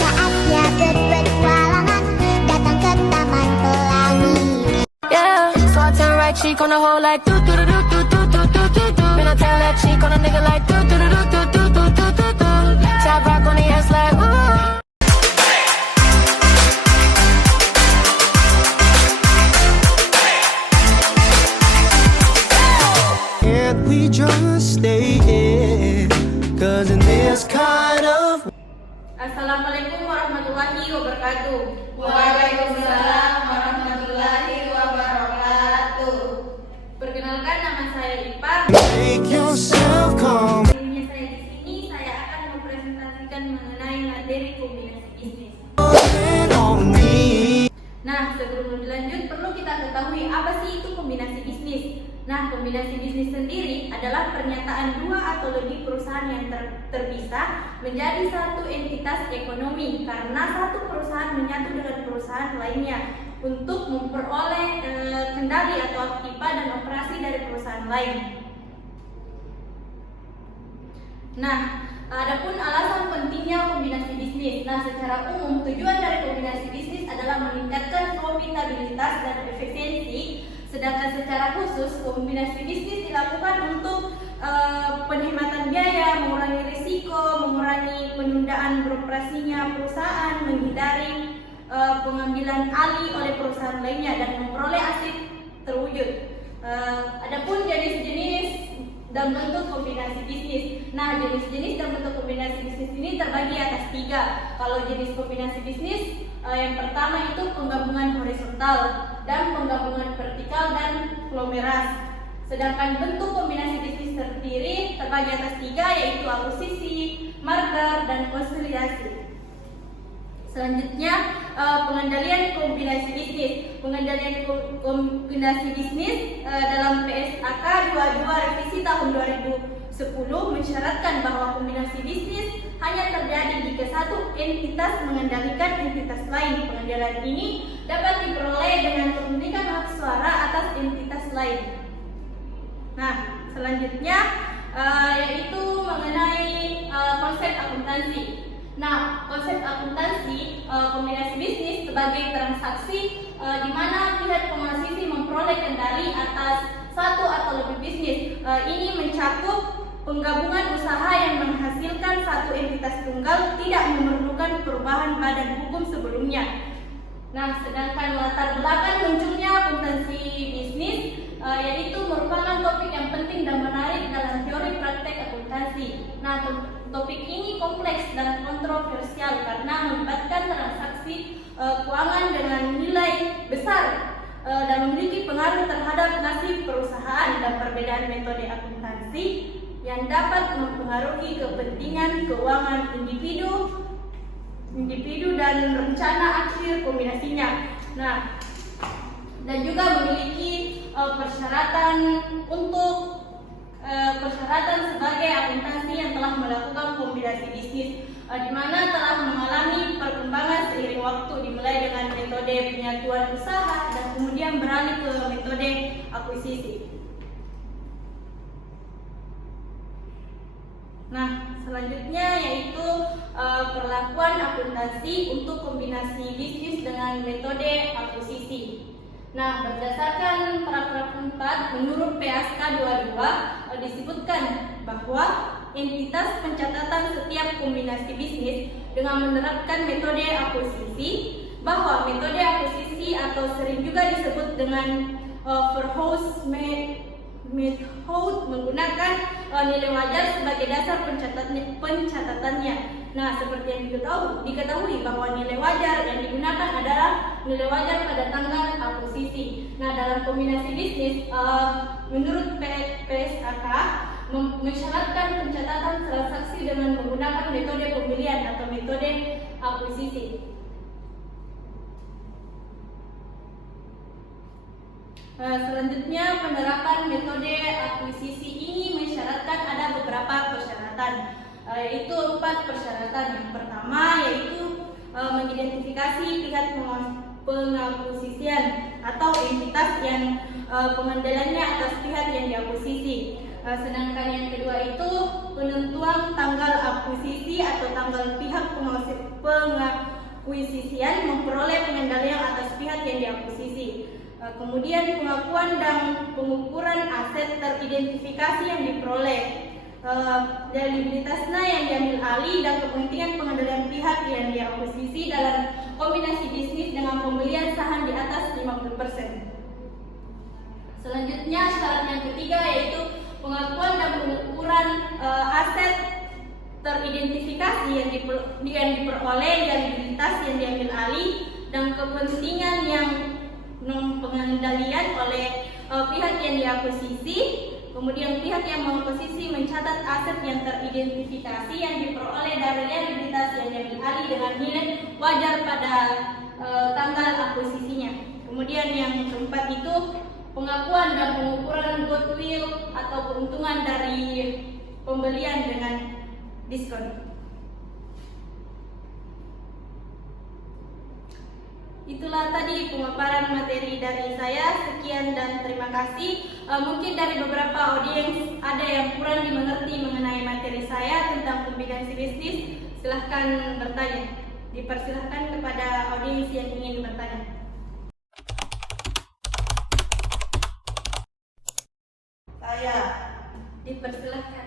Saatnya berpetualangan, datang ke Taman Pelangi. Yeah, so I turn right cheek on the hoe like do do do do do do do do do do. Then I turn left cheek on a nigga like do do do do do do do do do do. Top rock on the ass like ooh. Can't we just stay here? Cause in this kind of Assalamualaikum warahmatullahi wabarakatuh. Waalaikumsalam warahmatullahi wabarakatuh. Perkenalkan, nama saya Ipa. make yourself calm. Dirinya saya di sini, saya akan mempresentasikan mengenai materi kombinasi bisnis. On me. Nah, sebelum lebih lanjut perlu kita ketahui apa sih itu kombinasi bisnis. Nah, kombinasi bisnis sendiri adalah pernyataan dua atau lebih perusahaan yang terpisah menjadi satu entitas ekonomi karena satu perusahaan menyatu dengan perusahaan lainnya untuk memperoleh kendali atau aktiva dan operasi dari perusahaan lain. Nah, adapun alasan pentingnya kombinasi bisnis. Nah, secara umum tujuan dari kombinasi bisnis adalah meningkatkan profitabilitas dan efisiensi. Sedangkan secara khusus, kombinasi bisnis dilakukan untuk penghematan biaya, mengurangi risiko, mengurangi penundaan beroperasinya perusahaan, menghindari pengambilan alih oleh perusahaan lainnya, dan memperoleh aset terwujud. Adapun jenis-jenis dan bentuk kombinasi bisnis. Nah, jenis-jenis dan bentuk kombinasi bisnis ini terbagi atas 3. Kalau jenis kombinasi bisnis, yang pertama itu penggabungan horizontal dan penggabungan vertikal dan konglomerat. Sedangkan bentuk kombinasi bisnis terdiri terbagi atas 3, yaitu akuisisi, merger, dan konsolidasi. Selanjutnya, pengendalian kombinasi bisnis. Pengendalian kombinasi bisnis dalam PSAK 22 revisi tahun 2010 mensyaratkan bahwa kombinasi bisnis hanya terjadi jika satu entitas mengendalikan entitas lain. Pengendalian ini dapat diperoleh dengan kepemilikan hak suara atas entitas lain. Nah, selanjutnya yaitu mengenai konsep akuntansi. Nah, konsep akuntansi kombinasi bisnis sebagai transaksi di mana pihak penguasisi memperoleh kendali atas satu atau lebih bisnis. Ini mencakup penggabungan usaha yang menghasilkan satu entitas tunggal, tidak memerlukan perubahan badan hukum sebelumnya. Nah, sedangkan latar belakang munculnya akuntansi bisnis yaitu merupakan topik yang penting dan menarik dalam teori praktek akuntansi. Nah, topik ini kompleks dan kontroversial karena melibatkan transaksi keuangan dengan nilai besar dan memiliki pengaruh terhadap nasib perusahaan dan perbedaan metode akuntansi yang dapat mempengaruhi kepentingan keuangan individu dan rencana akhir kombinasinya. Nah, dan juga memiliki persyaratan sebagai akuntansi yang telah melakukan kombinasi bisnis, di mana telah mengalami perkembangan seiring waktu, dimulai dengan metode penyatuan usaha dan kemudian beralih ke metode akuisisi. Nah, selanjutnya yaitu perlakuan akuntansi untuk kombinasi bisnis dengan metode akuisisi. Nah, berdasarkan paragraf 4 menurut PSK 22 disebutkan bahwa entitas pencatatan setiap kombinasi bisnis dengan menerapkan metode akuisisi, bahwa metode akuisisi atau sering juga disebut dengan Verhoeven method menggunakan nilai wajar sebagai dasar pencatatannya. Nah, seperti yang diketahui bahwa nilai wajar yang digunakan adalah nilai wajar pada tanggal akuisisi. Nah, dalam kombinasi bisnis, menurut PSAK mensyaratkan pencatatan transaksi dengan menggunakan metode pembelian atau metode akuisisi. Selanjutnya, penerapan metode akuisisi ini mensyaratkan ada beberapa persyaratan, yaitu 4 persyaratan. Yang pertama yaitu mengidentifikasi pihak pengakuisisian atau entitas yang pengendaliannya atas pihak yang diakuisisi. Sedangkan yang kedua itu penentuan tanggal akuisisi atau tanggal pihak pengakuisisian memperoleh pengendalian atas pihak yang diakuisisi. Kemudian pengakuan dan pengukuran aset teridentifikasi yang diperoleh, delibilitasnya yang diambil alih, dan kepentingan pengendalian pihak yang diakuisisi dalam kombinasi bisnis dengan pembelian saham di atas 50%. Selanjutnya syarat yang ketiga yaitu pengakuan dan pengukuran aset teridentifikasi yang diperoleh, delibilitas yang diambil alih, dan kepentingan yang pengendalian oleh pihak yang diakuisisi. Kemudian pihak yang mengakuisisi mencatat aset yang teridentifikasi yang diperoleh dari delibilitas yang diambil alih dengan nilai wajar pada tanggal akuisisinya. Kemudian yang keempat itu pengakuan dan pengukuran goodwill atau keuntungan dari pembelian dengan diskon. Itulah tadi pemaparan materi dari saya. Sekian dan terima kasih. Mungkin dari beberapa audiens ada yang kurang dimengerti mengenai materi saya tentang kombinasi bisnis. Silahkan bertanya. Dipersilahkan kepada audiens yang ingin bertanya. Saya, Dipersilahkan.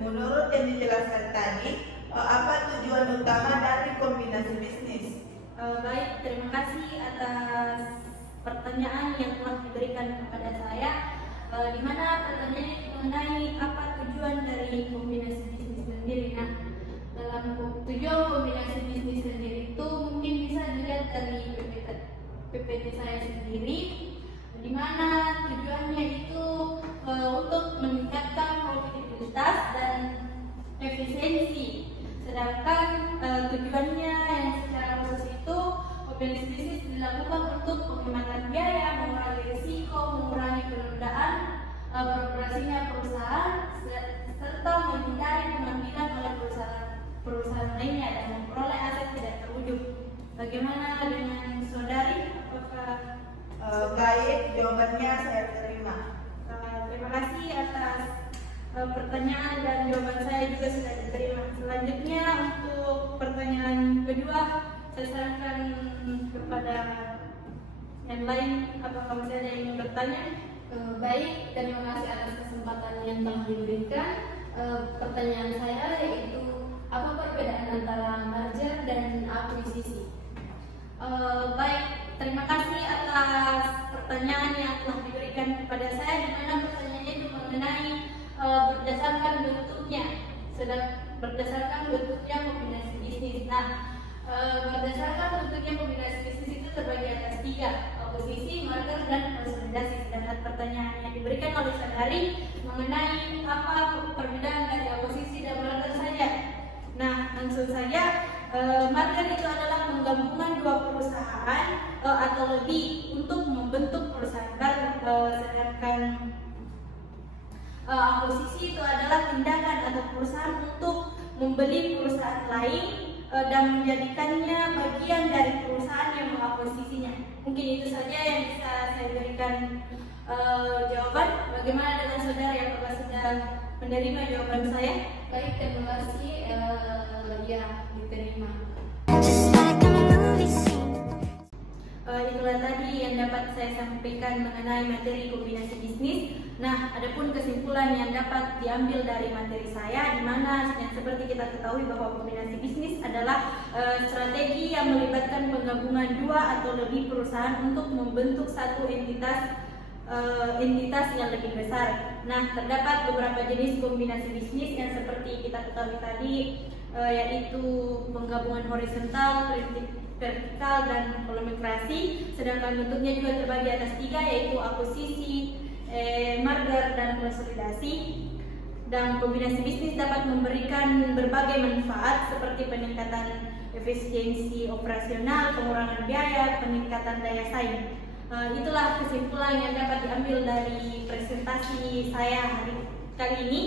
menurut yang dijelaskan tadi, apa tujuan utama dari kombinasi bisnis? Baik, terima kasih atas pertanyaan yang telah diberikan kepada saya. Di mana pertanyaannya mengenai apa tujuan dari kombinasi bisnis sendiri. Nah, dalam tujuan kombinasi bisnis sendiri itu mungkin bisa dilihat dari PPT saya sendiri, di mana tujuannya itu untuk meningkatkan profitabilitas dan efisiensi. Sedangkan tujuannya yang secara khusus itu kombinasi bisnis dilakukan untuk penghematan biaya, mengurangi risiko, mengurangi penundaan beroperasinya perusahaan, serta menghindari pengambilan oleh perusahaan lainnya dan memperoleh aset tidak terwujud. Bagaimana dengan saudari? Apakah Baik, jawabannya saya terima. terima kasih atas pertanyaan dan jawaban saya juga sudah diterima. Selanjutnya untuk pertanyaan kedua, saya sarankan kepada yang lain, apakah masih ada yang ingin bertanya? Baik, terima kasih atas kesempatan yang telah diberikan. Pertanyaan saya yaitu apa perbedaan antara merger dan akuisisi? Baik, terima kasih atas pertanyaan yang telah diberikan kepada saya, di mana pertanyaannya itu mengenai berdasarkan bentuknya, berdasarkan bentuknya kombinasi bisnis. Nah, berdasarkan bentuknya kombinasi bisnis itu terbagi atas 3, akuisisi, merger, dan konsolidasi. Sedangkan pertanyaan yang diberikan oleh saudari mengenai apa perbedaan dari akuisisi dan merger saja. Nah, langsung saja, merger itu adalah penggabungan dua perusahaan atau lebih untuk membentuk perusahaan baru. Sedangkan akuisisi itu adalah tindakan atau perusahaan untuk membeli perusahaan lain dan menjadikannya bagian dari perusahaan yang mengakuisisinya. Mungkin itu saja yang bisa saya berikan jawaban. Bagaimana dengan saudara, apakah sudah menerima jawaban saya? Baik, terima kasih. Ya, diterima. Just like a movie scene. Itulah tadi yang dapat saya sampaikan mengenai materi kombinasi bisnis. Nah, adapun kesimpulan yang dapat diambil dari materi saya, di mana yang seperti kita ketahui bahwa kombinasi bisnis adalah strategi yang melibatkan penggabungan dua atau lebih perusahaan untuk membentuk satu entitas yang lebih besar. Nah, terdapat beberapa jenis kombinasi bisnis yang seperti kita ketahui tadi, yaitu penggabungan horizontal, vertikal, dan kolaborasi. Sedangkan bentuknya juga terbagi atas 3, yaitu akuisisi, merger, dan konsolidasi. Dan kombinasi bisnis dapat memberikan berbagai manfaat seperti peningkatan efisiensi operasional, pengurangan biaya, peningkatan daya saing. Itulah kesimpulan yang dapat diambil dari presentasi saya kali ini.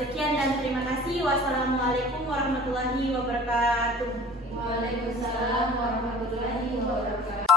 Sekian dan terima kasih. Wassalamualaikum warahmatullahi wabarakatuh. Waalaikumsalam warahmatullahi wabarakatuh.